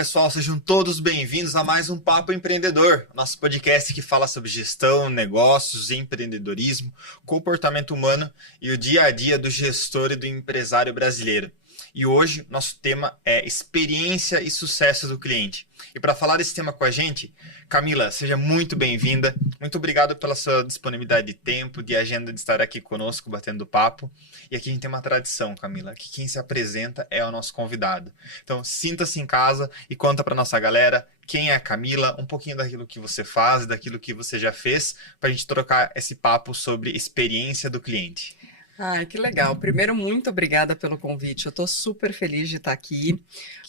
pessoal, sejam todos bem-vindos a mais um Papo Empreendedor, nosso podcast que fala sobre gestão, negócios, empreendedorismo, comportamento humano e o dia a dia do gestor e do empresário brasileiro. E hoje, nosso tema é experiência e sucesso do cliente. E para falar desse tema com a gente, Camila, seja muito bem-vinda. Muito obrigado pela sua disponibilidade de tempo, de agenda, de estar aqui conosco, batendo papo. E aqui a gente tem uma tradição, Camila, que quem se apresenta é o nosso convidado. Então, sinta-se em casa e conta para nossa galera quem é a Camila, um pouquinho daquilo que você faz, daquilo que você já fez, para a gente trocar esse papo sobre experiência do cliente. Ah, que legal. Primeiro, muito obrigada pelo convite. Eu estou super feliz de estar aqui.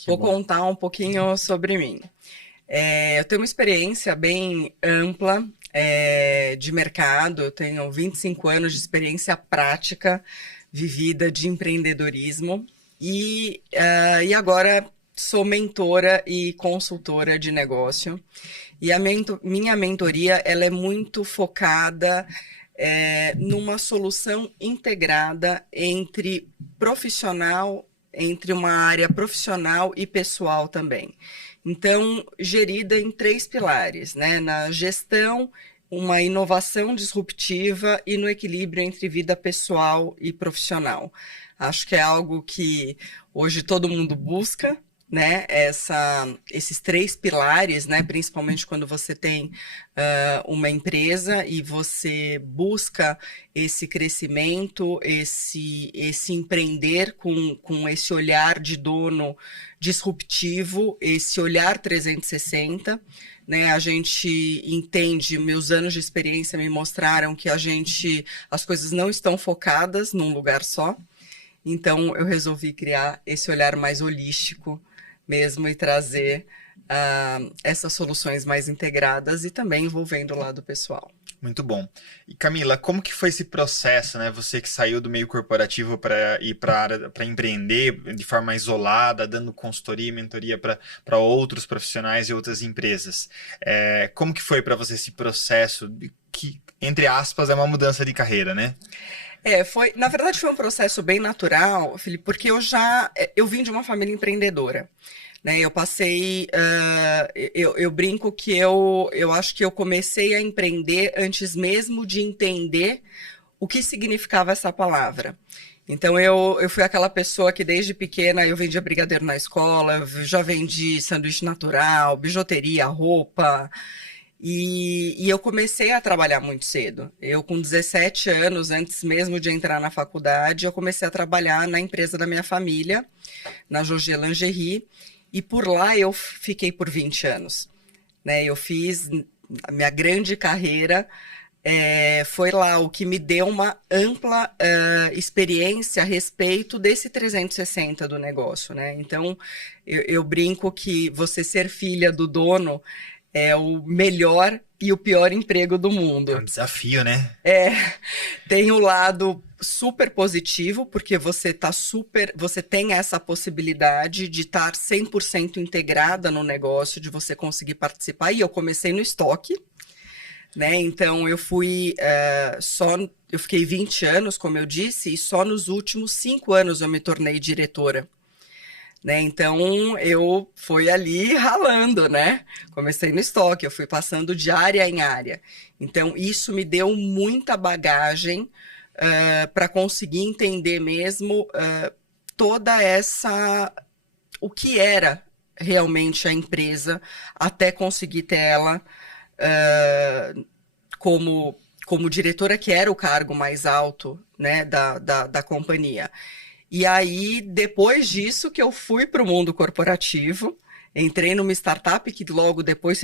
Vou bom. contar um pouquinho sobre mim. Eu tenho uma experiência bem ampla de mercado. Eu tenho 25 anos de experiência prática vivida de empreendedorismo e agora sou mentora e consultora de negócio. E a minha mentoria ela é muito focada numa solução integrada entre uma área profissional e pessoal também. Então, gerida em 3 pilares, né? Na gestão, uma inovação disruptiva e no equilíbrio entre vida pessoal e profissional. Acho que é algo que hoje todo mundo busca, né? Esses 3 pilares, né? Principalmente quando você tem uma empresa e você busca esse crescimento, esse empreender com esse olhar de dono disruptivo, esse olhar 360, né? A gente entende, meus anos de experiência me mostraram que as coisas não estão focadas num lugar só. Então eu resolvi criar esse olhar mais holístico mesmo e trazer essas soluções mais integradas e também envolvendo o lado pessoal. Muito bom. E Camila, como que foi esse processo, né? Você que saiu do meio corporativo para ir para a área para empreender de forma isolada, dando consultoria e mentoria para outros profissionais e outras empresas. Como que foi para você esse processo que, entre aspas, é uma mudança de carreira, né? Na verdade foi um processo bem natural, Felipe, porque eu vim de uma família empreendedora, né? Eu passei, eu brinco que eu acho que eu comecei a empreender antes mesmo de entender o que significava essa palavra. Então eu fui aquela pessoa que desde pequena eu vendia brigadeiro na escola, eu já vendi sanduíche natural, bijuteria, roupa. E eu comecei a trabalhar muito cedo. Eu, com 17 anos, antes mesmo de entrar na faculdade, eu comecei a trabalhar na empresa da minha família, na Jogé Lingerie, e por lá eu fiquei por 20 anos. Né? Eu fiz a minha grande carreira, foi lá o que me deu uma ampla experiência a respeito desse 360 do negócio. Né? Então, eu brinco que você ser filha do dono é o melhor e o pior emprego do mundo. É um desafio, né? Tem o lado super positivo, porque você tem essa possibilidade de estar 100% integrada no negócio, de você conseguir participar. E eu comecei no estoque, né? Então eu eu fiquei 20 anos, como eu disse, e só nos últimos 5 anos eu me tornei diretora. Né? Então, eu fui ali ralando, né? Comecei no estoque, eu fui passando de área em área. Então, isso me deu muita bagagem para conseguir entender mesmo o que era realmente a empresa, até conseguir ter ela como diretora, que era o cargo mais alto, né, da companhia. E aí, depois disso, que eu fui para o mundo corporativo, entrei numa startup que logo depois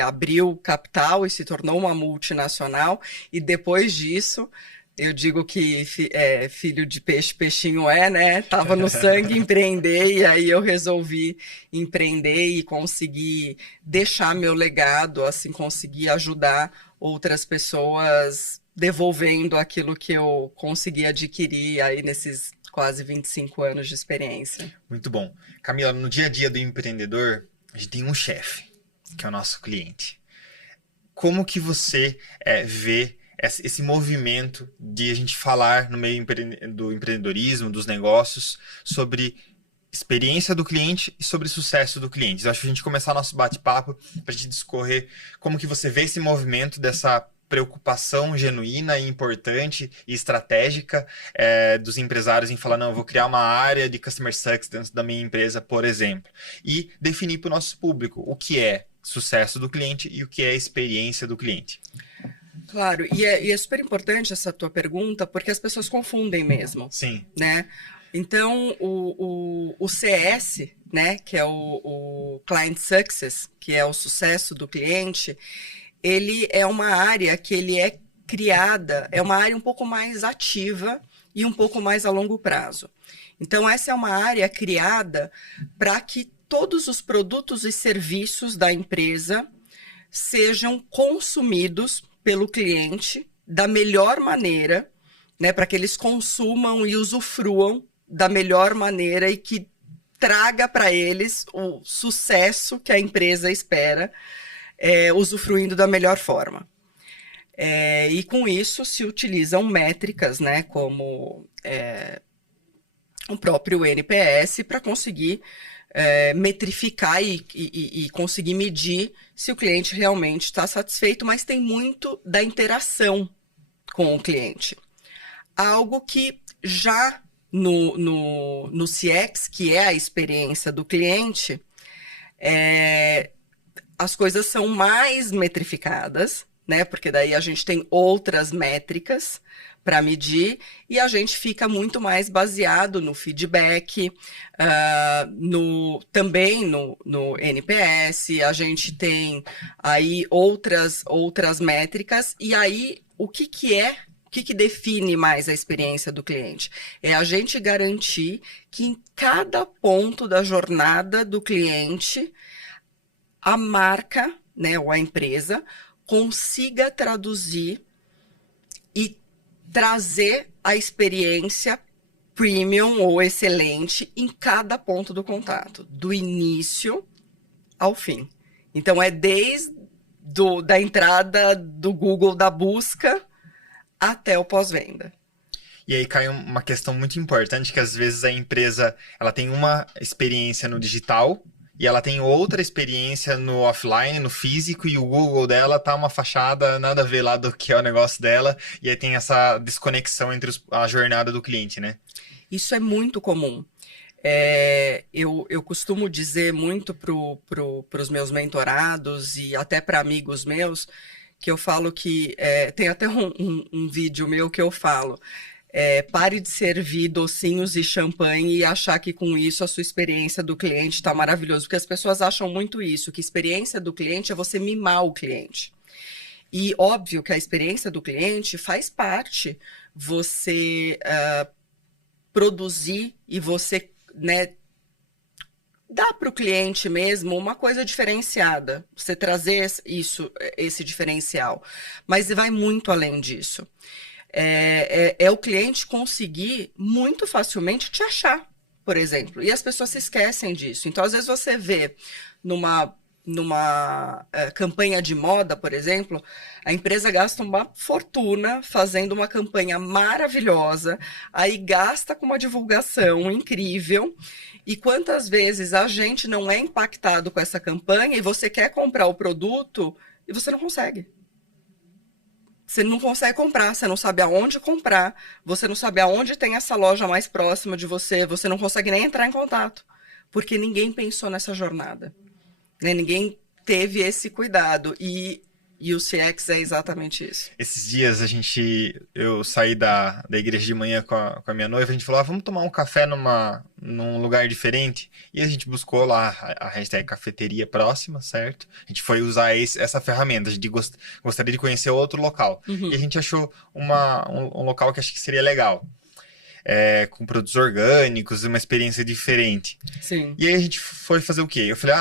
abriu capital e se tornou uma multinacional. E depois disso, eu digo que filho de peixe, peixinho né? Tava no sangue empreender e aí eu resolvi empreender e conseguir deixar meu legado, assim, conseguir ajudar outras pessoas devolvendo aquilo que eu consegui adquirir aí nesses quase 25 anos de experiência. Muito bom. Camila, no dia a dia do empreendedor, a gente tem um chefe, que é o nosso cliente. Como que você vê esse movimento de a gente falar no meio do empreendedorismo, dos negócios, sobre experiência do cliente e sobre sucesso do cliente. Eu acho que a gente começar nosso bate-papo para a gente discorrer como que você vê esse movimento dessa preocupação genuína e importante e estratégica dos empresários em falar, não, eu vou criar uma área de Customer Success dentro da minha empresa, por exemplo. E definir para o nosso público o que é sucesso do cliente e o que é experiência do cliente. Claro, e é super importante essa tua pergunta, porque as pessoas confundem mesmo. Sim. Né? Então, o CS, né, que é o Client Success, que é o sucesso do cliente, ele é uma área que ele é criada, é uma área um pouco mais ativa e um pouco mais a longo prazo. Então, essa é uma área criada para que todos os produtos e serviços da empresa sejam consumidos pelo cliente da melhor maneira, né, para que eles consumam e usufruam da melhor maneira e que traga para eles o sucesso que a empresa espera, usufruindo da melhor forma. E com isso se utilizam métricas, né, como o próprio NPS, para conseguir metrificar e conseguir medir se o cliente realmente está satisfeito, mas tem muito da interação com o cliente. Algo que já no CX, que é a experiência do cliente, as coisas são mais metrificadas, né? Porque daí a gente tem outras métricas para medir e a gente fica muito mais baseado no feedback, também no NPS, a gente tem aí outras métricas, e aí o que define mais a experiência do cliente? É a gente garantir que em cada ponto da jornada do cliente, a marca, né, ou a empresa, consiga traduzir e trazer a experiência premium ou excelente em cada ponto do contato, do início ao fim. Então, desde da entrada do Google, da busca, até o pós-venda. E aí cai uma questão muito importante, que às vezes a empresa ela tem uma experiência no digital e ela tem outra experiência no offline, no físico, e o Google dela tá uma fachada, nada a ver lá do que é o negócio dela, e aí tem essa desconexão entre a jornada do cliente, né? Isso é muito comum. Eu costumo dizer muito para os meus mentorados e até para amigos meus, que eu falo que, tem até um vídeo meu que eu falo, pare de servir docinhos e champanhe e achar que com isso a sua experiência do cliente está maravilhosa, porque as pessoas acham muito isso, que experiência do cliente é você mimar o cliente. E óbvio que a experiência do cliente faz parte você produzir e você, né, dá para o cliente mesmo uma coisa diferenciada, você trazer esse diferencial, mas vai muito além disso. É o cliente conseguir muito facilmente te achar, por exemplo, e as pessoas se esquecem disso. Então, às vezes você vê numa campanha de moda, por exemplo, a empresa gasta uma fortuna fazendo uma campanha maravilhosa, aí gasta com uma divulgação incrível, e quantas vezes a gente não é impactado com essa campanha e você quer comprar o produto e você não consegue. Você não consegue comprar, você não sabe aonde comprar, você não sabe aonde tem essa loja mais próxima de você, você não consegue nem entrar em contato, porque ninguém pensou nessa jornada. Né? Ninguém teve esse cuidado, e o CX é exatamente isso. Esses dias eu saí da igreja de manhã com a minha noiva, a gente falou, vamos tomar um café num lugar diferente, e a gente buscou lá a hashtag cafeteria próxima, certo? A gente foi usar essa ferramenta, a gente gostaria de conhecer outro local, e a gente achou um local que acho que seria legal. Com produtos orgânicos, uma experiência diferente. Sim. E aí a gente foi fazer o quê? Eu falei,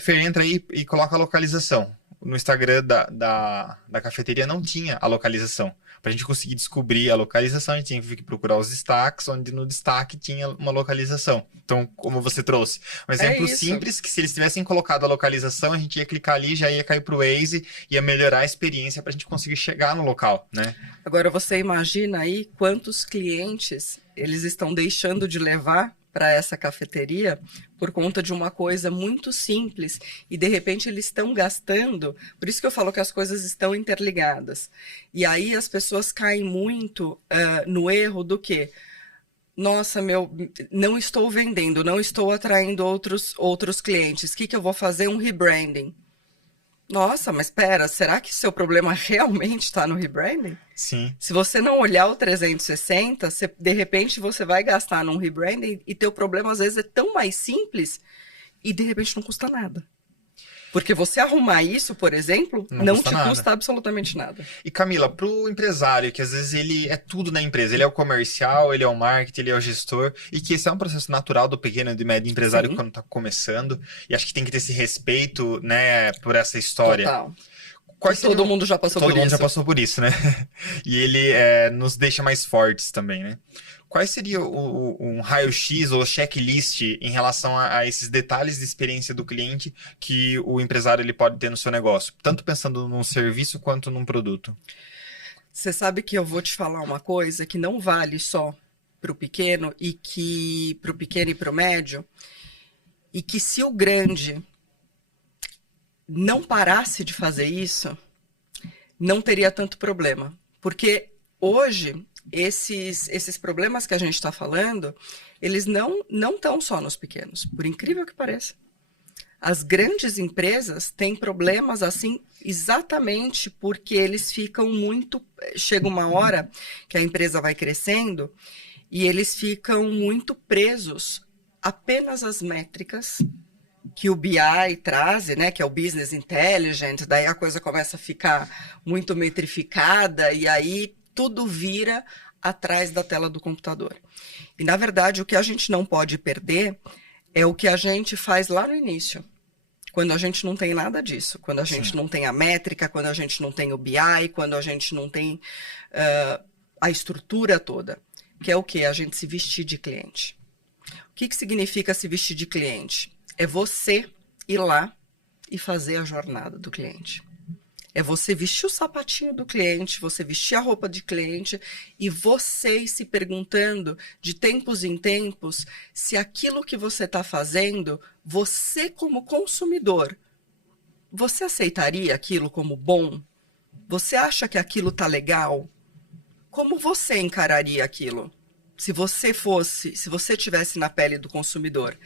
Fer, entra aí e coloca a localização. No Instagram da cafeteria não tinha a localização. Para a gente conseguir descobrir a localização, a gente tinha que procurar os destaques, onde no destaque tinha uma localização. Então, como você trouxe, um exemplo simples, que se eles tivessem colocado a localização, a gente ia clicar ali, já ia cair para o Waze, ia melhorar a experiência para a gente conseguir chegar no local, né? Agora, você imagina aí quantos clientes eles estão deixando de levar para essa cafeteria por conta de uma coisa muito simples e de repente eles estão gastando, por isso que eu falo que as coisas estão interligadas. E aí as pessoas caem muito no erro do quê? Nossa, não estou vendendo, não estou atraindo outros clientes. O que eu vou fazer? Um rebranding. Nossa, mas espera, será que seu problema realmente está no rebranding? Sim. Se você não olhar o 360, de repente você vai gastar num rebranding e teu problema às vezes é tão mais simples e de repente não custa nada. Porque você arrumar isso, por exemplo, não te custa absolutamente nada. E Camila, para o empresário, que às vezes ele é tudo na empresa, ele é o comercial, ele é o marketing, ele é o gestor, e que esse é um processo natural do pequeno e do médio empresário Sim. quando está começando, e acho que tem que ter esse respeito, né, por essa história. Total. Todo mundo já passou por isso. Todo mundo já passou por isso, né? E ele nos deixa mais fortes também, né? Qual seria um raio-x ou checklist em relação a esses detalhes de experiência do cliente que o empresário ele pode ter no seu negócio? Tanto pensando num serviço quanto num produto. Você sabe que eu vou te falar uma coisa que não vale só para o pequeno e para o médio, e que se o grande não parasse de fazer isso, não teria tanto problema. Porque hoje, esses problemas que a gente está falando, eles não estão só nos pequenos, por incrível que pareça. As grandes empresas têm problemas assim exatamente porque eles ficam muito... Chega uma hora que a empresa vai crescendo e eles ficam muito presos apenas às métricas que o BI traz, né, que é o Business Intelligence, daí a coisa começa a ficar muito metrificada e aí tudo vira atrás da tela do computador. E, na verdade, o que a gente não pode perder é o que a gente faz lá no início, quando a gente não tem nada disso, quando a gente não tem a métrica, quando a gente não tem o BI, quando a gente não tem a estrutura toda, que é o quê? A gente se vestir de cliente. O que significa se vestir de cliente? É você ir lá e fazer a jornada do cliente. É você vestir o sapatinho do cliente, você vestir a roupa de cliente e você ir se perguntando de tempos em tempos se aquilo que você está fazendo, você como consumidor, você aceitaria aquilo como bom? Você acha que aquilo está legal? Como você encararia aquilo? Se você estivesse na pele do consumidor.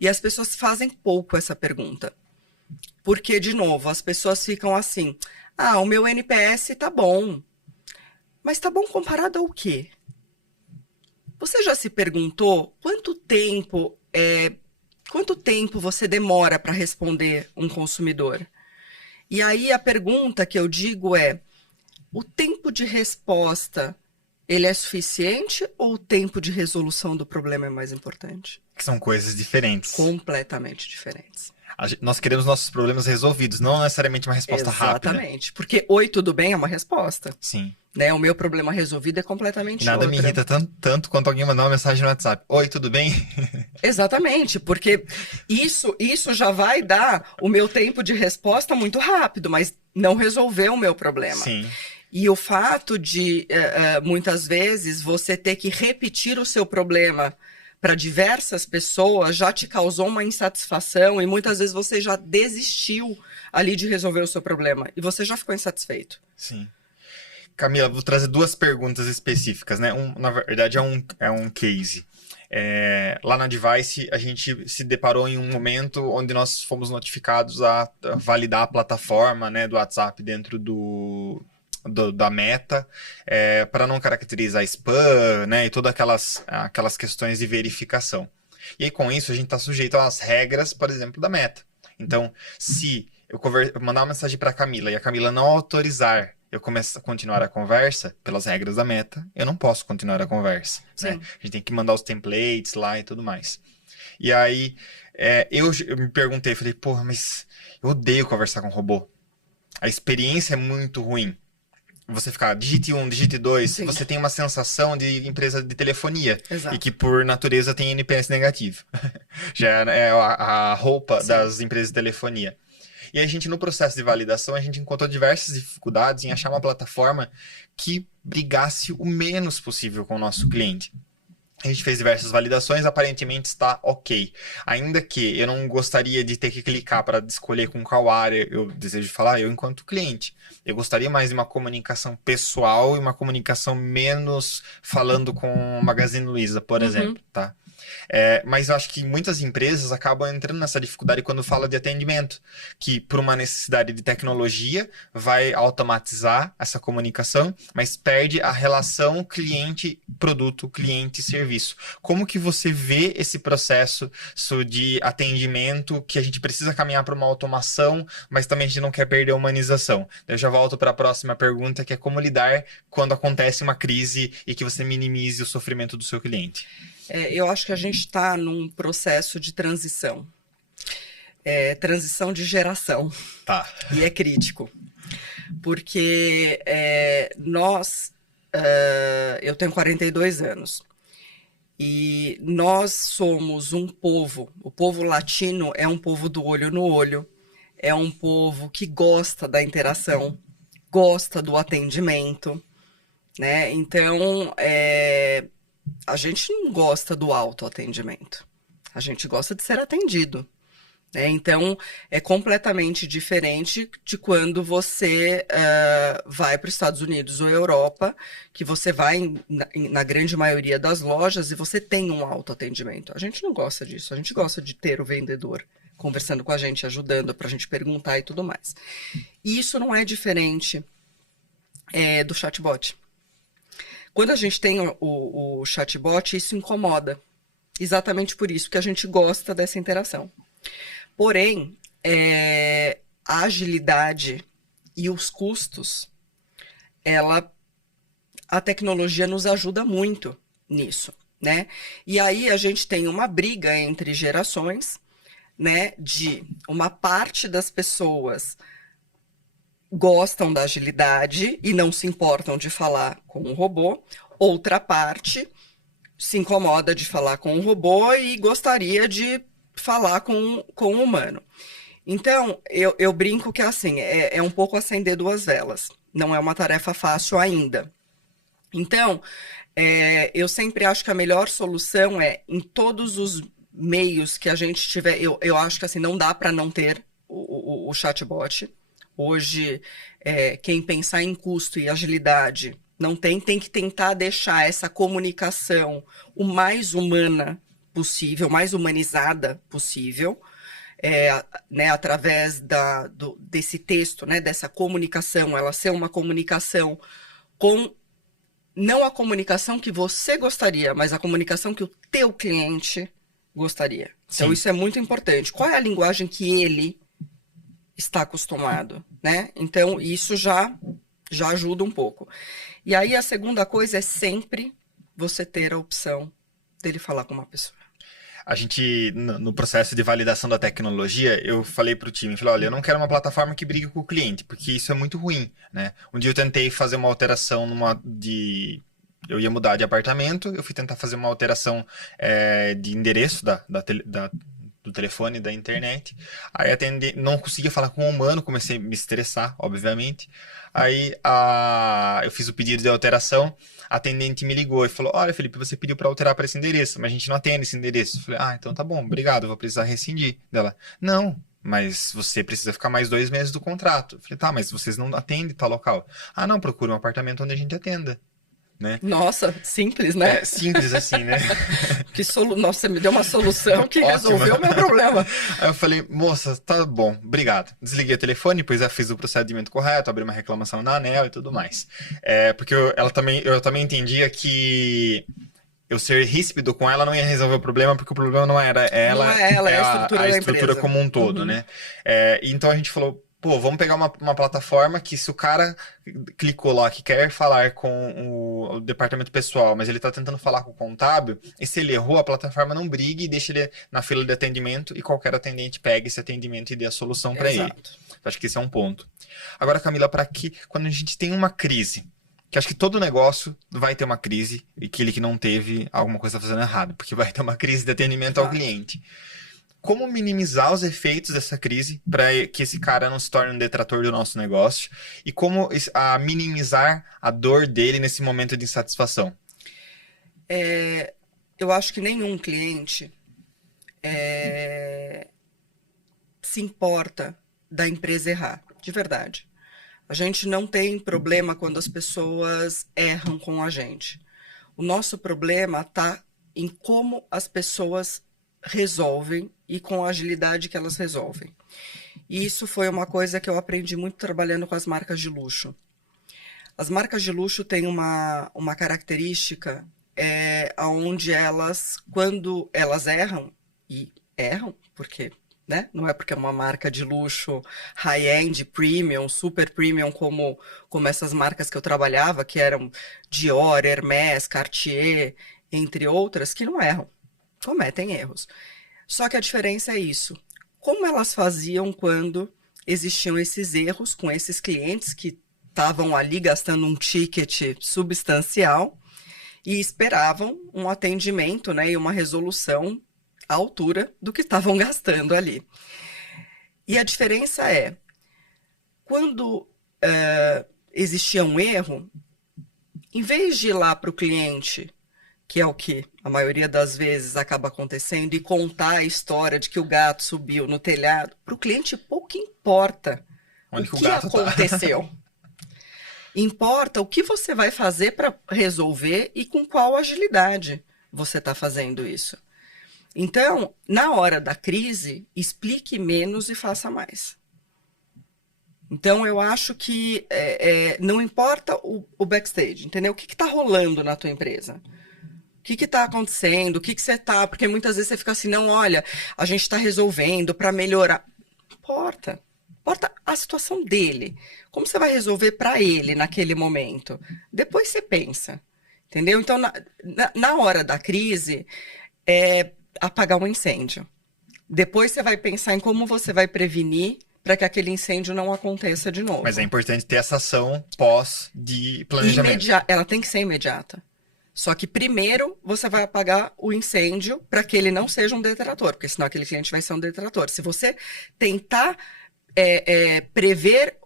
E as pessoas fazem pouco essa pergunta. Porque, de novo, as pessoas ficam assim, o meu NPS tá bom. Mas tá bom comparado ao quê? Você já se perguntou quanto tempo você demora para responder um consumidor? E aí a pergunta que eu digo é, o tempo de resposta, ele é suficiente ou o tempo de resolução do problema é mais importante? Que são coisas diferentes. Completamente diferentes. Nós queremos nossos problemas resolvidos, não necessariamente uma resposta rápida. Exatamente. Porque oi, tudo bem é uma resposta. Sim. Né? O meu problema resolvido é completamente outra. Nada me irrita tanto quanto alguém mandar uma mensagem no WhatsApp. Oi, tudo bem? Exatamente, porque isso já vai dar o meu tempo de resposta muito rápido, mas não resolveu o meu problema. Sim. E o fato de, muitas vezes, você ter que repetir o seu problema para diversas pessoas já te causou uma insatisfação e muitas vezes você já desistiu ali de resolver o seu problema e você já ficou insatisfeito. Sim. Camila, vou trazer duas perguntas específicas, né? Na verdade, é um case. Lá na Device, a gente se deparou em um momento onde nós fomos notificados a validar a plataforma, né, do WhatsApp dentro da Meta, para não caracterizar spam, né, e todas aquelas questões de verificação. E aí, com isso, a gente está sujeito às regras, por exemplo, da Meta. Então, se eu mandar uma mensagem para a Camila e a Camila não autorizar eu começo a continuar a conversa, pelas regras da Meta, eu não posso continuar a conversa. Né? A gente tem que mandar os templates lá e tudo mais. E aí, eu me perguntei, falei, porra, mas eu odeio conversar com robô. A experiência é muito ruim. Você ficar, digite 1, digite 2, Sim. Você tem uma sensação de empresa de telefonia. Exato. E que, por natureza, tem NPS negativo. Já é a roupa Sim. das empresas de telefonia. E a gente, no processo de validação, a gente encontrou diversas dificuldades em achar uma plataforma que brigasse o menos possível com o nosso cliente. A gente fez diversas validações, aparentemente está ok. Ainda que eu não gostaria de ter que clicar para escolher com qual área eu desejo falar, eu enquanto cliente. Eu gostaria mais de uma comunicação pessoal e uma comunicação menos falando com o Magazine Luiza, por Uhum. exemplo, tá? Mas eu acho que muitas empresas acabam entrando nessa dificuldade quando fala de atendimento, que por uma necessidade de tecnologia vai automatizar essa comunicação, mas perde a relação cliente-produto, cliente-serviço. Como que você vê esse processo de atendimento que a gente precisa caminhar para uma automação, mas também a gente não quer perder a humanização? Eu já volto para a próxima pergunta, que é como lidar quando acontece uma crise e que você minimize o sofrimento do seu cliente. Eu acho que a gente está num processo de transição, transição de geração, Tá. e é crítico, porque eu tenho 42 anos, e nós somos um povo, o povo latino é um povo do olho no olho, é um povo que gosta da interação, gosta do atendimento, né? Então, a gente não gosta do autoatendimento. A gente gosta de ser atendido, né? Então, é completamente diferente de quando você vai para os Estados Unidos ou Europa, que você vai na grande maioria das lojas e você tem um autoatendimento. A gente não gosta disso. A gente gosta de ter o vendedor conversando com a gente, ajudando para a gente perguntar e tudo mais. E isso não é diferente do chatbot. Quando a gente tem o chatbot, isso incomoda. Exatamente por isso que a gente gosta dessa interação. Porém, a agilidade e os custos, a tecnologia nos ajuda muito nisso, né? E aí a gente tem uma briga entre gerações, né? De uma parte das pessoas gostam da agilidade e não se importam de falar com um robô, outra parte se incomoda de falar com um robô e gostaria de falar com um humano. Então, eu brinco que assim, é um pouco acender duas velas. Não é uma tarefa fácil ainda. Então, eu sempre acho que a melhor solução é, em todos os meios que a gente tiver, eu acho que assim, não dá para não ter o chatbot. Hoje, quem pensar em custo e agilidade não tem que tentar deixar essa comunicação o mais humana possível, mais humanizada possível, né, através desse texto, né, dessa comunicação, ela ser uma comunicação com não a comunicação que você gostaria, mas a comunicação que o teu cliente gostaria. Então, Sim. isso é muito importante. Qual é a linguagem que ele está acostumado, né? Então, isso já ajuda um pouco. E aí, a segunda coisa é sempre você ter a opção dele falar com uma pessoa. A gente, no processo de validação da tecnologia, eu falei pro time, falei, olha, eu não quero uma plataforma que brigue com o cliente, porque isso é muito ruim, né? Um dia eu tentei fazer uma alteração eu ia mudar de apartamento, eu fui tentar fazer uma alteração de endereço do telefone, da internet. Aí não conseguia falar com o humano, comecei a me estressar, obviamente. Aí eu fiz o pedido de alteração, a atendente me ligou e falou: Olha, Felipe, você pediu para alterar para esse endereço, mas a gente não atende esse endereço. Eu falei: Ah, então tá bom, obrigado, vou precisar rescindir. Dela: Não, mas você precisa ficar mais 2 meses do contrato. Eu falei: Tá, mas vocês não atendem tal local. Ah, não, procure um apartamento onde a gente atenda. Né? Nossa, simples, né? É simples assim, né? Nossa, você me deu uma solução que resolveu o meu problema. Aí eu falei, moça, tá bom, obrigado. Desliguei o telefone, depois eu fiz o procedimento correto, abri uma reclamação na ANEEL e tudo mais. Porque eu também entendia que eu ser ríspido com ela não ia resolver o problema, porque o problema não era ela, não é ela, é a estrutura a da estrutura empresa. como um todo, Uhum. né? Então a gente falou, pô, vamos pegar uma plataforma que se o cara clicou lá que quer falar com o departamento pessoal, mas ele tá tentando falar com o contábil, e se ele errou, a plataforma não brigue e deixa ele na fila de atendimento e qualquer atendente pegue esse atendimento e dê a solução para ele. Acho que esse é um ponto. Agora, Camila, para que quando a gente tem uma crise, que acho que todo negócio vai ter uma crise, e aquele que não teve, alguma coisa tá fazendo errado, porque vai ter uma crise de atendimento ao cliente. Como minimizar os efeitos dessa crise para que esse cara não se torne um detrator do nosso negócio e como minimizar a dor dele nesse momento de insatisfação? eu acho que nenhum cliente se importa da empresa errar, de verdade. A gente não tem problema quando as pessoas erram com a gente. O nosso problema está em como as pessoas resolvem e com a agilidade que elas resolvem. E isso foi uma coisa que eu aprendi muito trabalhando com as marcas de luxo. As marcas de luxo têm uma característica onde elas, quando elas erram, e erram, porque né? Não é porque é uma marca de luxo high-end, premium, super premium, como essas marcas que eu trabalhava, que eram Dior, Hermès, Cartier, entre outras, que não erram, cometem erros. Só que a diferença é isso. Como elas faziam quando existiam esses erros com esses clientes que estavam ali gastando um ticket substancial e esperavam um atendimento, né, e uma resolução à altura do que estavam gastando ali. E a diferença é, quando existia um erro, em vez de ir lá para o cliente, que é o que a maioria das vezes acaba acontecendo, e contar a história de que o gato subiu no telhado, para o cliente pouco importa onde o que aconteceu. Importa o que você vai fazer para resolver e com qual agilidade você está fazendo isso. Então, na hora da crise, explique menos e faça mais. Então, eu acho que não importa o backstage, entendeu? O que está rolando na tua empresa? O que está acontecendo? O que você está... Porque muitas vezes você fica assim, não, olha, a gente está resolvendo para melhorar. Não importa. Importa a situação dele. Como você vai resolver para ele naquele momento? Depois você pensa, entendeu? Então, na hora da crise, apagar um incêndio. Depois você vai pensar em como você vai prevenir para que aquele incêndio não aconteça de novo. Mas é importante ter essa ação pós de planejamento. Ela tem que ser imediata. Só que primeiro você vai apagar o incêndio para que ele não seja um detrator, porque senão aquele cliente vai ser um detrator. Se você tentar prever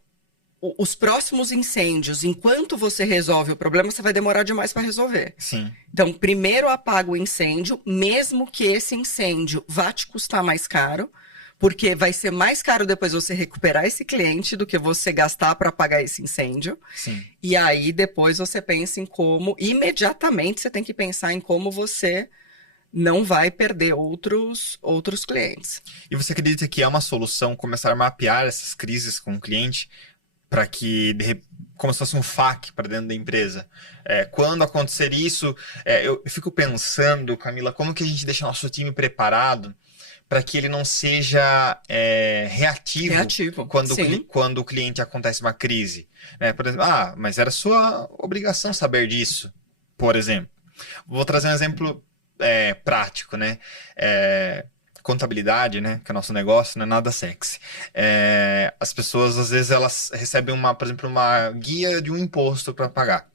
os próximos incêndios enquanto você resolve o problema, você vai demorar demais para resolver. Sim. Então, primeiro apaga o incêndio, mesmo que esse incêndio vá te custar mais caro, porque vai ser mais caro depois você recuperar esse cliente do que você gastar para apagar esse incêndio. Sim. E aí, depois você pensa em como... Imediatamente, você tem que pensar em como você não vai perder outros clientes. E você acredita que é uma solução começar a mapear essas crises com o cliente para que, como se fosse um FAQ para dentro da empresa? Quando acontecer isso, eu fico pensando, Camila, como que a gente deixa nosso time preparado para que ele não seja reativo quando o cliente acontece uma crise. Por exemplo, mas era sua obrigação saber disso, por exemplo. Vou trazer um exemplo prático, né? Contabilidade, né? Que é o nosso negócio, não é nada sexy. As pessoas, às vezes, elas recebem, por exemplo, uma guia de um imposto para pagar.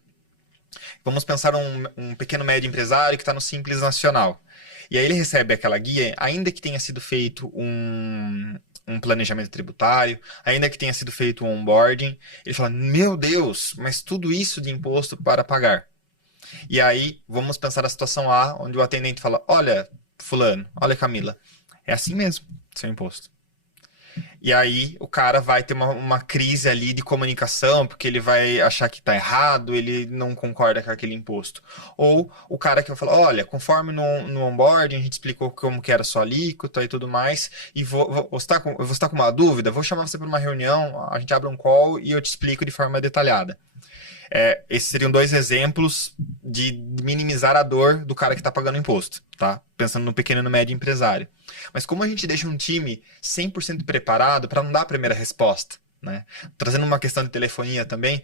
Vamos pensar um pequeno médio empresário que está no Simples Nacional. E aí ele recebe aquela guia, ainda que tenha sido feito um planejamento tributário, ainda que tenha sido feito um onboarding, ele fala, meu Deus, mas tudo isso de imposto para pagar. E aí, vamos pensar a situação A, onde o atendente fala, olha, fulano, olha, Camila, é assim mesmo, seu imposto. E aí o cara vai ter uma crise ali de comunicação, porque ele vai achar que está errado, ele não concorda com aquele imposto. Ou o cara que vai falar, olha, conforme no onboarding a gente explicou como que era a sua alíquota e tudo mais, e você está com uma dúvida, vou chamar você para uma reunião, a gente abre um call e eu te explico de forma detalhada. Esses seriam dois exemplos de minimizar a dor do cara que está pagando imposto, tá? Pensando no pequeno e no médio empresário. Mas como a gente deixa um time 100% preparado para não dar a primeira resposta, né? Trazendo uma questão de telefonia também,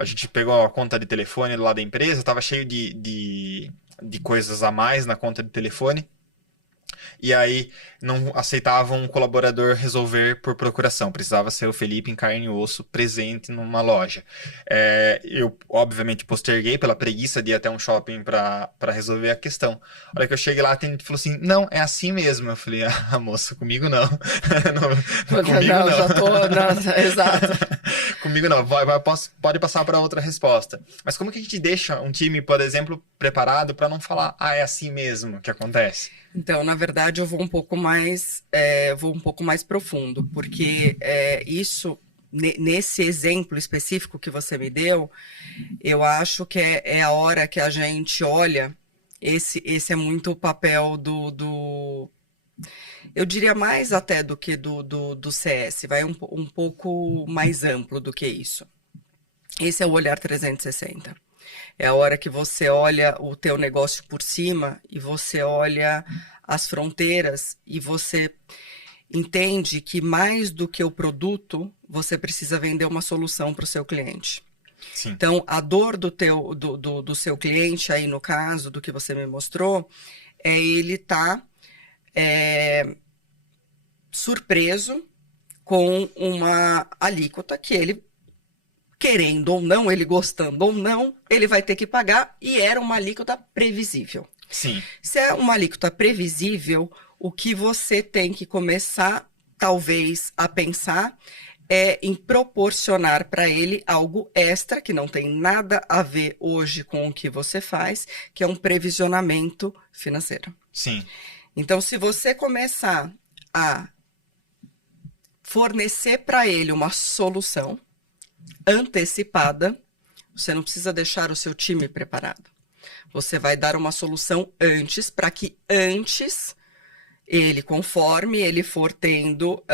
a gente pegou a conta de telefone lá da empresa, estava cheio de coisas a mais na conta de telefone. E aí não aceitavam um colaborador resolver por procuração. Precisava ser o Felipe em carne e osso presente numa loja. Eu, obviamente, posterguei pela preguiça de ir até um shopping para resolver a questão. A hora que eu cheguei lá, a atendente falou assim, não, é assim mesmo. Eu falei, moça, comigo não. Comigo não. Já tô... Não, exato. Comigo não. Pode passar para outra resposta. Mas como que a gente deixa um time, por exemplo, preparado para não falar, é assim mesmo que acontece? Então, na verdade, eu vou um pouco mais profundo, porque nesse exemplo específico que você me deu, eu acho que é a hora que a gente olha, esse é muito o papel eu diria mais até do que do CS, vai um pouco mais amplo do que isso. Esse é o olhar 360. É a hora que você olha o teu negócio por cima e você olha as fronteiras e você entende que mais do que o produto, você precisa vender uma solução para o seu cliente. Sim. Então, a dor do seu cliente, aí no caso do que você me mostrou, é ele estar surpreso com uma alíquota que ele, querendo ou não, ele gostando ou não, ele vai ter que pagar, e era uma alíquota previsível. Sim. Se é uma alíquota previsível, o que você tem que começar, talvez, a pensar é em proporcionar para ele algo extra, que não tem nada a ver hoje com o que você faz, que é um previsionamento financeiro. Sim. Então, se você começar a fornecer para ele uma solução antecipada, você não precisa deixar o seu time preparado. Você vai dar uma solução antes, para que antes ele, conforme ele for tendo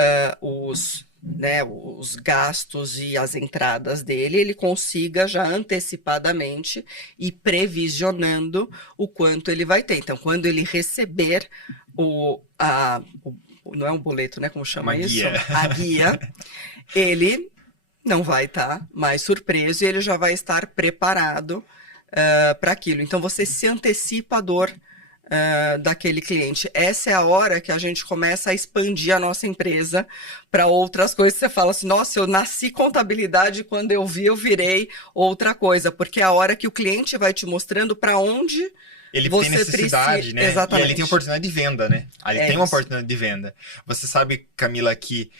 os gastos e as entradas dele, ele consiga já antecipadamente ir previsionando o quanto ele vai ter. Então, quando ele receber não é um boleto, né? Como chama isso? Guia. A guia, ele não vai estar mais surpreso e ele já vai estar preparado para aquilo. Então, você se antecipa a dor daquele cliente. Essa é a hora que a gente começa a expandir a nossa empresa para outras coisas. Você fala assim, nossa, eu nasci contabilidade, quando eu virei outra coisa. Porque é a hora que o cliente vai te mostrando para onde ele você tem necessidade, precisa, né? exatamente. E ele tem oportunidade de venda, né? Ele tem uma oportunidade de venda. Você sabe, Camila, que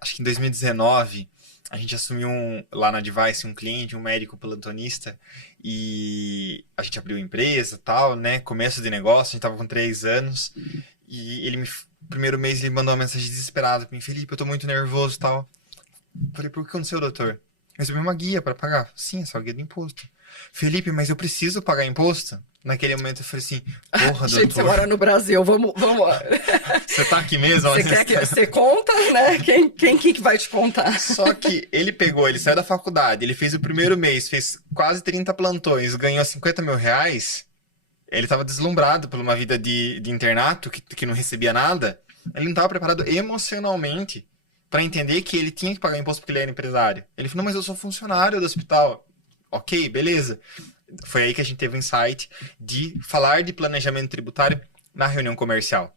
acho que em 2019 a gente assumiu lá na Device um cliente, um médico plantonista, e a gente abriu empresa e tal, né? Começo de negócio, a gente tava com 3 anos, e ele primeiro mês ele mandou uma mensagem desesperada pra mim, Felipe, eu tô muito nervoso e tal. Falei, por que aconteceu, doutor? Eu recebi uma guia para pagar. Sim, essa guia do imposto. Felipe, mas eu preciso pagar imposto? Naquele momento eu falei assim, porra, gente, doutor. você mora no Brasil, vamos. Você tá aqui mesmo? Você quer que você conta, né? Quem que vai te contar? Só que ele saiu da faculdade, ele fez o primeiro mês, fez quase 30 plantões, ganhou 50 mil reais. Ele tava deslumbrado por uma vida de internato, que não recebia nada. Ele não tava preparado emocionalmente para entender que ele tinha que pagar imposto porque ele era empresário. Ele falou, não, mas eu sou funcionário do hospital. Ok, beleza. Foi aí que a gente teve o insight de falar de planejamento tributário na reunião comercial.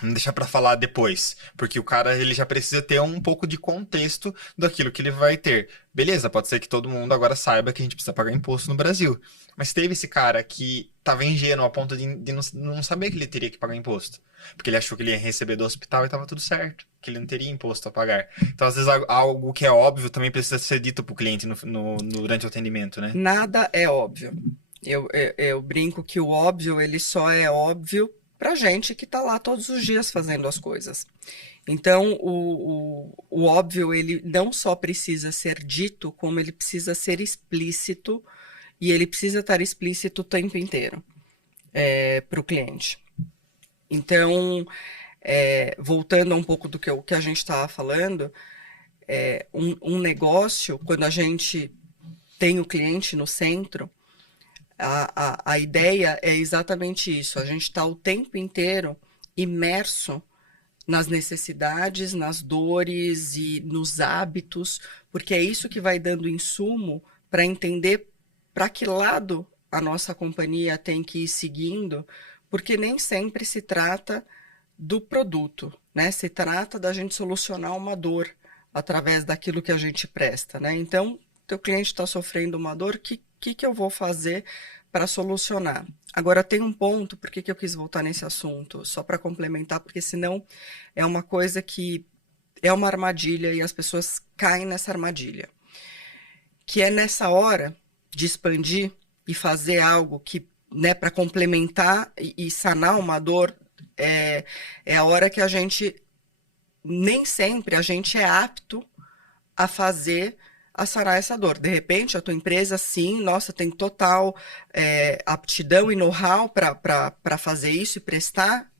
Não deixar para falar depois, porque o cara ele já precisa ter um pouco de contexto daquilo que ele vai ter. Beleza, pode ser que todo mundo agora saiba que a gente precisa pagar imposto no Brasil. Mas teve esse cara que estava ingênuo a ponto de não saber que ele teria que pagar imposto. Porque ele achou que ele ia receber do hospital e estava tudo certo, que ele não teria imposto a pagar. Então, às vezes, algo que é óbvio também precisa ser dito para o cliente durante o atendimento, né? Nada é óbvio. Eu brinco que o óbvio, ele só é óbvio pra gente que tá lá todos os dias fazendo as coisas. Então, o óbvio, ele não só precisa ser dito, como ele precisa ser explícito, e ele precisa estar explícito o tempo inteiro para o cliente. Então, voltando a um pouco do que a gente estava falando, um negócio, quando a gente tem o cliente no centro, a ideia é exatamente isso. A gente está o tempo inteiro imerso nas necessidades, nas dores e nos hábitos, porque é isso que vai dando insumo para entender para que lado a nossa companhia tem que ir seguindo, porque nem sempre se trata do produto, né? Se trata da gente solucionar uma dor através daquilo que a gente presta, né? Então, teu cliente está sofrendo uma dor, que eu vou fazer para solucionar? Agora, tem um ponto, por que eu quis voltar nesse assunto? Só para complementar, porque senão é uma coisa que é uma armadilha e as pessoas caem nessa armadilha. Que é nessa hora de expandir e fazer algo que né, para complementar e sanar uma dor, é a hora que a gente, nem sempre a gente é apto a sanar essa dor. De repente, a tua empresa, sim, nossa, tem total aptidão e know-how para fazer isso e prestar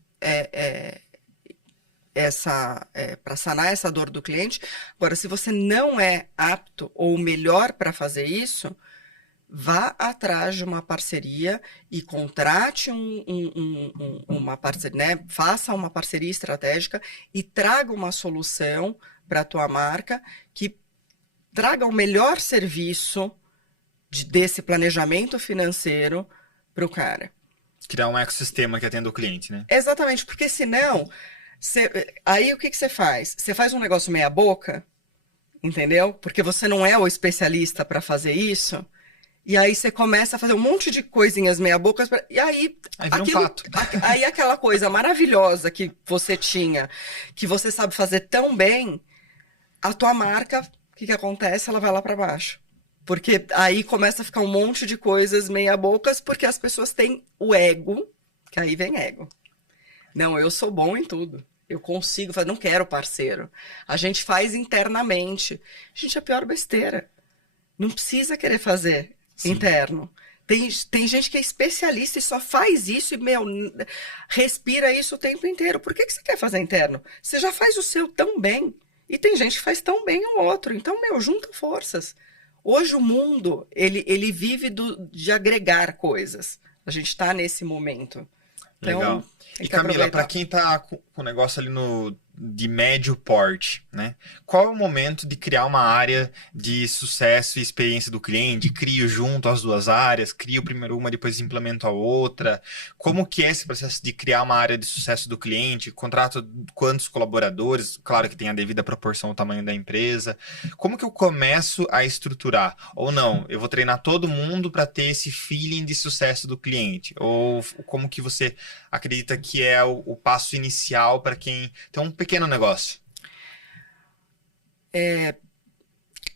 para sanar essa dor do cliente. Agora, se você não é apto ou melhor para fazer isso, vá atrás de uma parceria e contrate uma parceria, né? Faça uma parceria estratégica e traga uma solução para a tua marca que traga o melhor serviço desse planejamento financeiro para o cara. Criar um ecossistema que atenda o cliente, né? Exatamente, porque senão, aí o que você faz? Você faz um negócio meia boca, entendeu? Porque você não é o especialista para fazer isso. E aí você começa a fazer um monte de coisinhas meia-bocas, e aí vira um pato. Aí aquela coisa maravilhosa que você tinha, que você sabe fazer tão bem, a tua marca, o que acontece? Ela vai lá para baixo. Porque aí começa a ficar um monte de coisas meia-bocas, porque as pessoas têm o ego, que aí vem ego. Não, eu sou bom em tudo. Eu consigo fazer, não quero parceiro. A gente faz internamente. Gente, é a pior besteira. Não precisa querer fazer interno. Tem gente que é especialista e só faz isso e, respira isso o tempo inteiro. Por que você quer fazer interno? Você já faz o seu tão bem. E tem gente que faz tão bem o outro. Então, junta forças. Hoje o mundo, ele vive de agregar coisas. A gente está nesse momento. Então, legal. E Camila, para quem está com o negócio ali de médio porte, né? Qual é o momento de criar uma área de sucesso e experiência do cliente? Crio junto as duas áreas, crio primeiro uma, depois implemento a outra. Como que é esse processo de criar uma área de sucesso do cliente? Contrato quantos colaboradores? Claro que tem a devida proporção ao tamanho da empresa. Como que eu começo a estruturar? Ou não, eu vou treinar todo mundo para ter esse feeling de sucesso do cliente? Ou como que você acredita que é o passo inicial para quem tem um pequeno negócio?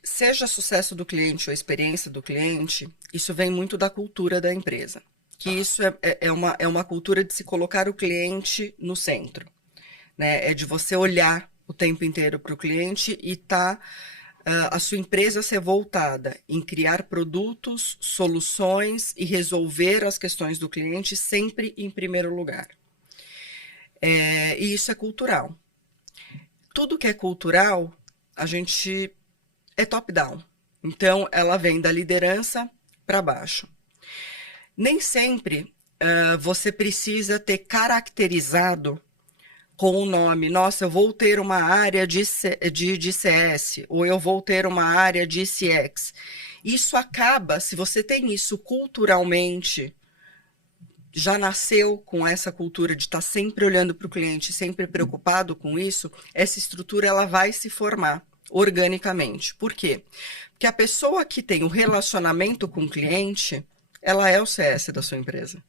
Seja sucesso do cliente ou experiência do cliente, isso vem muito da cultura da empresa. Que isso é uma cultura de se colocar o cliente no centro. Né? É de você olhar o tempo inteiro para o cliente e a sua empresa ser voltada em criar produtos, soluções e resolver as questões do cliente sempre em primeiro lugar. E isso é cultural. Tudo que é cultural, a gente é top-down. Então, ela vem da liderança para baixo. Nem sempre você precisa ter caracterizado com o nome, nossa, eu vou ter uma área de CS, ou eu vou ter uma área de CX. Isso acaba, se você tem isso culturalmente, já nasceu com essa cultura de estar sempre olhando para o cliente, sempre preocupado com isso, essa estrutura ela vai se formar organicamente. Por quê? Porque a pessoa que tem o relacionamento com o cliente, ela é o CS da sua empresa.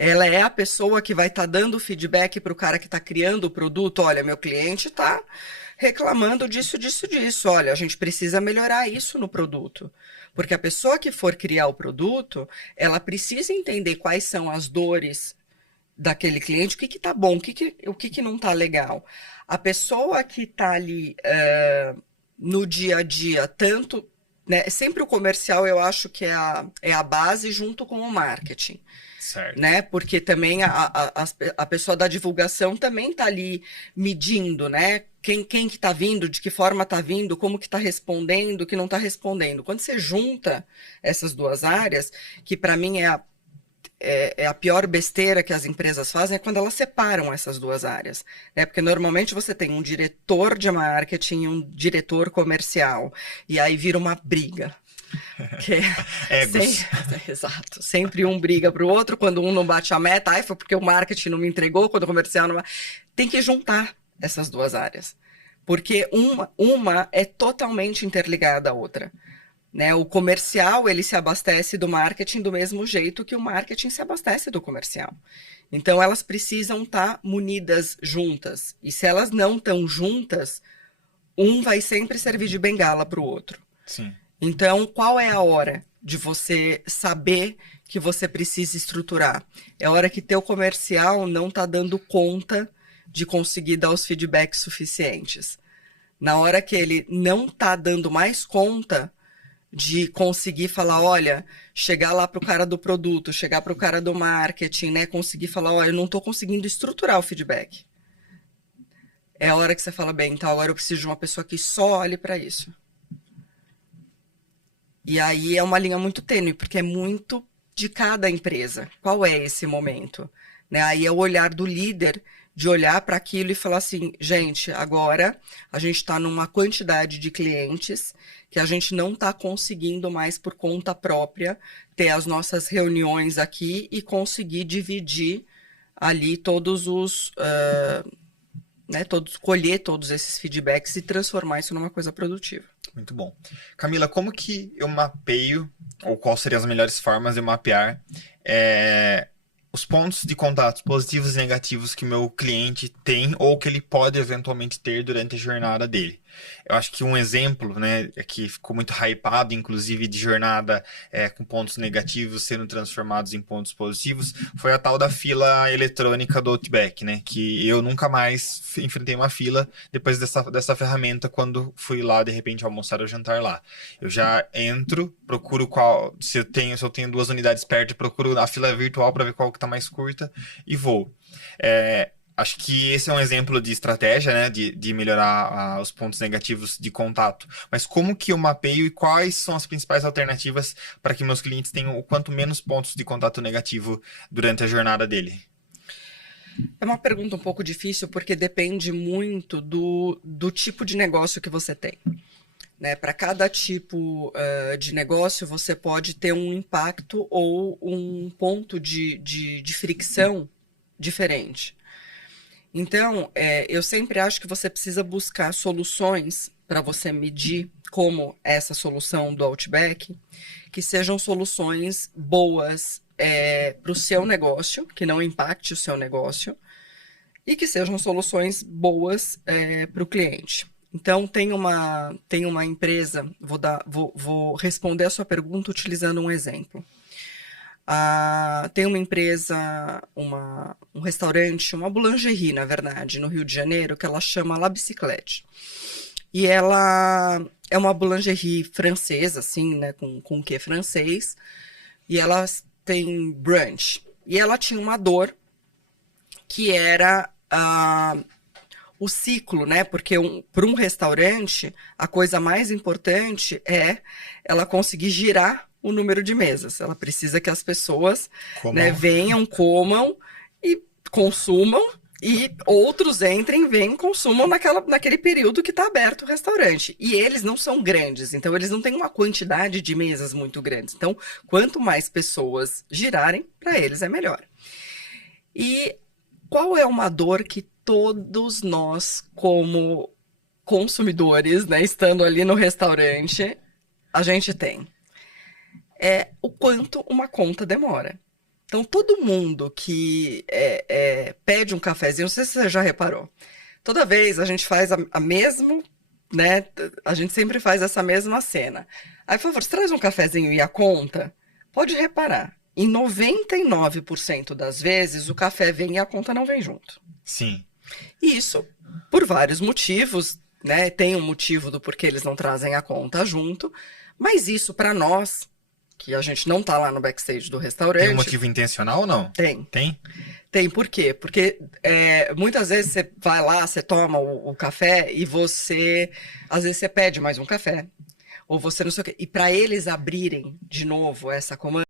Ela é a pessoa que vai estar dando feedback para o cara que está criando o produto. Olha, meu cliente está reclamando disso. Olha, a gente precisa melhorar isso no produto. Porque a pessoa que for criar o produto, ela precisa entender quais são as dores daquele cliente, o que está bom, o que não está legal. A pessoa que está ali no dia a dia, tanto, né, sempre o comercial eu acho que é a base junto com o marketing. Certo. Né? Porque também a pessoa da divulgação também está ali medindo, né? Quem que está vindo, de que forma está vindo, como que está respondendo, que não está respondendo. Quando você junta essas duas áreas, que para mim é a pior besteira que as empresas fazem, é quando elas separam essas duas áreas. Né? Porque normalmente você tem um diretor de marketing e um diretor comercial, e aí vira uma briga. Exato. Sempre um briga para o outro, quando um não bate a meta, foi porque o marketing não me entregou, quando o comercial não... Tem que juntar essas duas áreas, porque uma é totalmente interligada à outra. Né? O comercial, ele se abastece do marketing do mesmo jeito que o marketing se abastece do comercial. Então, elas precisam estar munidas juntas. E se elas não estão juntas, um vai sempre servir de bengala para o outro. Sim. Então, qual é a hora de você saber que você precisa estruturar. É a hora que teu comercial não está dando conta de conseguir dar os feedbacks suficientes. Na hora que ele não está dando mais conta de conseguir falar, olha, chegar lá para o cara do produto, chegar para o cara do marketing, né, conseguir falar, olha, eu não estou conseguindo estruturar o feedback. É a hora que você fala, bem, então agora eu preciso de uma pessoa que só olhe para isso. E aí é uma linha muito tênue, porque é muito de cada empresa. Qual é esse momento? Né? Aí é o olhar do líder de olhar para aquilo e falar assim, gente, agora a gente está numa quantidade de clientes que a gente não está conseguindo mais por conta própria ter as nossas reuniões aqui e conseguir dividir ali todos os, colher todos esses feedbacks e transformar isso numa coisa produtiva. Muito bom. Camila, como que eu mapeio, ou quais seriam as melhores formas de mapear os pontos de contato positivos e negativos que o meu cliente tem ou que ele pode eventualmente ter durante a jornada dele? Eu acho que um exemplo, né, que ficou muito hypado, inclusive de jornada com pontos negativos sendo transformados em pontos positivos, foi a tal da fila eletrônica do Outback, né, que eu nunca mais enfrentei uma fila depois dessa ferramenta quando fui lá, de repente, almoçar ou jantar lá. Eu já entro, procuro se eu tenho 2 unidades perto, procuro a fila virtual para ver qual que está mais curta e vou. Acho que esse é um exemplo de estratégia, né, de melhorar os pontos negativos de contato. Mas como que eu mapeio e quais são as principais alternativas para que meus clientes tenham o quanto menos pontos de contato negativo durante a jornada dele? É uma pergunta um pouco difícil porque depende muito do tipo de negócio que você tem. Né? Para cada tipo de negócio, você pode ter um impacto ou um ponto de fricção diferente. Então, eu sempre acho que você precisa buscar soluções para você medir como essa solução do Outback, que sejam soluções boas para o seu negócio, que não impacte o seu negócio, e que sejam soluções boas para o cliente. Então, tem uma empresa, vou responder a sua pergunta utilizando um exemplo. Tem uma empresa, um restaurante, uma boulangerie, na verdade, no Rio de Janeiro, que ela chama La Bicyclette. E ela é uma boulangerie francesa, assim, né, com quê francês, e ela tem brunch. E ela tinha uma dor que era o ciclo, né? Porque para um restaurante, a coisa mais importante é ela conseguir girar o número de mesas. Ela precisa que as pessoas, né, venham, comam e consumam, e outros entrem, venham, consumam naquele período que está aberto o restaurante. E eles não são grandes, então eles não têm uma quantidade de mesas muito grandes. Então, quanto mais pessoas girarem, para eles é melhor. E qual é uma dor que todos nós, como consumidores, né, estando ali no restaurante, a gente tem? É o quanto uma conta demora. Então, todo mundo que pede um cafezinho, não sei se você já reparou, toda vez a gente faz a mesma, né? A gente sempre faz essa mesma cena. Aí, por favor, você traz um cafezinho e a conta? Pode reparar, em 99% das vezes, o café vem e a conta não vem junto. Sim. E isso por vários motivos, né? Tem um motivo do porquê eles não trazem a conta junto, mas isso para nós, que a gente não tá lá no backstage do restaurante... Tem um motivo intencional ou não? Tem. Tem? Tem, por quê? Porque muitas vezes você vai lá, você toma o café e às vezes você pede mais um café, ou você não sei o quê. E para eles abrirem de novo essa comanda,